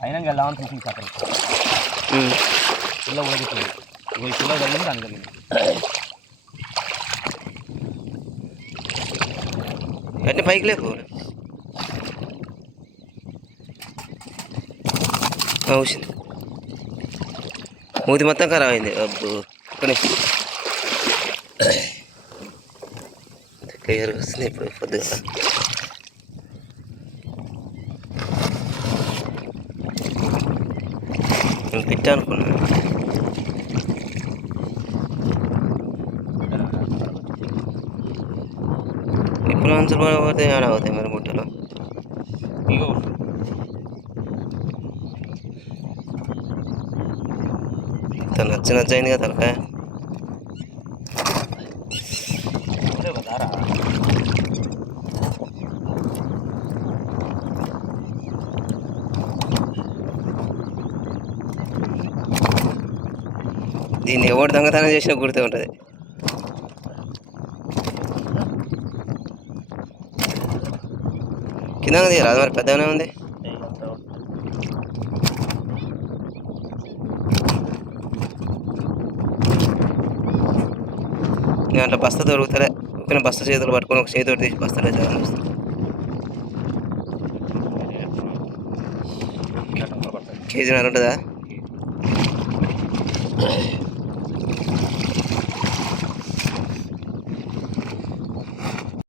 అయినా వెళ్దామని చూసింది ఉమ్. పిల్ల ఇగో ఈ పిల్ల తగిలింది దాని తగిలింది వెంటనే పైకి ఆ, వచ్చింది మూతి మొత్తం ఖరాబ్ అయింది. అబ్బో ఒక్క నిమిషం. క్లియర్ వస్తుంది ఇప్పుడు పొద్దుగా నేను పెట్టా అనుకున్నా. ఇప్పుడు అంచులు పడిపోతే ఏమైనా అవుతాయి మరి గుట్టలో? ఇగో. తను నచ్చ కదా తలకాయ ఇప్పుడే ఒక దారా దీన్ని ఎవరు దొంగతనం చేసినా గుర్తు ఉంటుంది. కింద ఉంది రాదు మరి పెద్దగానే ఉంది. నేను అట్లా బస్తా దొరుకుతారే ఒక బస్తా చేతులు పట్టుకొని ఒక చేతితో తీసి బస్తాలు అయితే కేజీన్నర ఉంటుందా